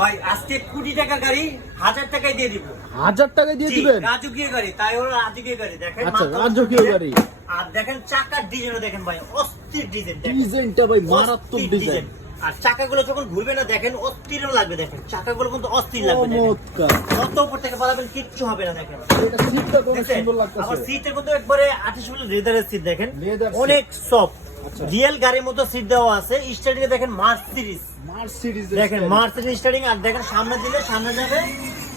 ভাই আজকে কোটি টাকা গাড়ি হাজার টাকায় দিয়ে দিব। হাজার টাকা দিয়ে দিবেন? রাজকীয় গাড়ি তাই হলো রাজকীয় গাড়ি। দেখেন আচ্ছা, রাজকীয় গাড়ি। আর দেখেন চাকার ডিজাইনও দেখেন ভাই অস্থির ডিজাইন ডিজাইনটা ভাই মারাত্মক ডিজাইন আর চাকাগুলো যখন ঘুরবে না দেখেন অস্থিরও লাগবে দেখেন। চাকাগুলো কিন্তু অস্থির লাগবে যত উপর থেকে পালাবেন কিচ্ছু হবে না দেখেন। সিটটা? আবার একবারে আর্টিফিশিয়াল লেদারের সিট দেখেন। অনেক সফট আচ্ছা। রিয়েল গাড়ির মতো সিট দেওয়া আছে। স্টার্টিং এ দেখেন মার্সিডিজ দেখেন মার্সিডিজ আর দেখেন সামনে দিলে সামনে যাবে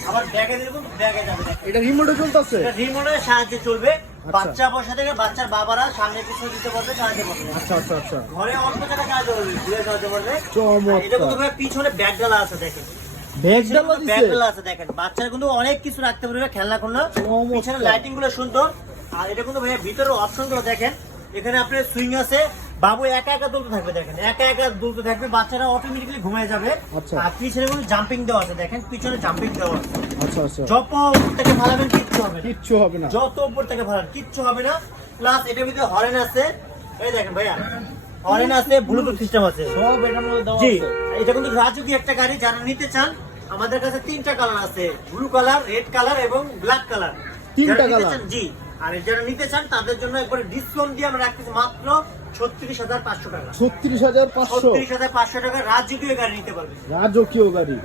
আবার ব্যাগে দিলে কিন্তু ব্যাগে যাবে। এটা রিমোটে চলতেছে? এটা রিমোটের সাহায্যে চলবে। আচ্ছা। বাচ্চা বসা থেকে বাচ্চার বাবারা সামনে পিছনে দিতে পারবে আচ্ছা আচ্ছা আচ্ছা। ঘরে অল্প ঘুরে চালাতে পারবে চমৎকার। এটা কিন্তু পিছনে ব্যাগ ডালা আছে দেখেন। আছে দেখেন। বাচ্চারা কিন্তু অনেক কিছু রাখতে পারবে খেলনা খুলনা পিছনে লাইটিংগুলো সুন্দর। আর এটা কিন্তু ভাইয়া ভিতরে অপশনগুলো দেখেন। এখানে আপনার সুইং আছে বাবু একা একা দুলতে থাকবে দেখেন একা একা দুলতে থাকবে বাচ্চারা অটোমেটিক্যালি ঘুমিয়ে যাবে। আচ্ছা। আর পিছনে কিন্তু জাম্পিং দেওয়া আছে দেখেন পিছনে জাম্পিং দেওয়া আছে। আচ্ছা আচ্ছা। যত উপর থেকে ভালাবেন কিচ্ছু হবে না। কিচ্ছু হবে না। যত উপর থেকে ভাড়া কিচ্ছু হবে না। প্লাস এটার ভিতরে হরেন আছে। এই দেখেন ভাইয়া হরেন আছে ব্লুটুথ সিস্টেম আছে। সব এটার মধ্যে দেওয়া আছে। এটা কিন্তু রাজুকি একটা গাড়ি যারা নিতে চান আমাদের কাছে তিনটা কালার আছে। ব্লু কালার রেড কালার এবং ব্ল্যাক কালার তিনটা colour? জি। আর যারা নিতে চান তাদের জন্য একবারে ডিসকাউন্ট দিয়ে আমরা রাখতেছি মাত্র ছত্রিশ হাজার পাঁচশো টাকা। ছত্রিশ হাজার পাঁচশো। ছত্রিশ হাজার পাঁচশো টাকা রাজকীয় গাড়ি নিতে পারবে রাজকীয় গাড়ি।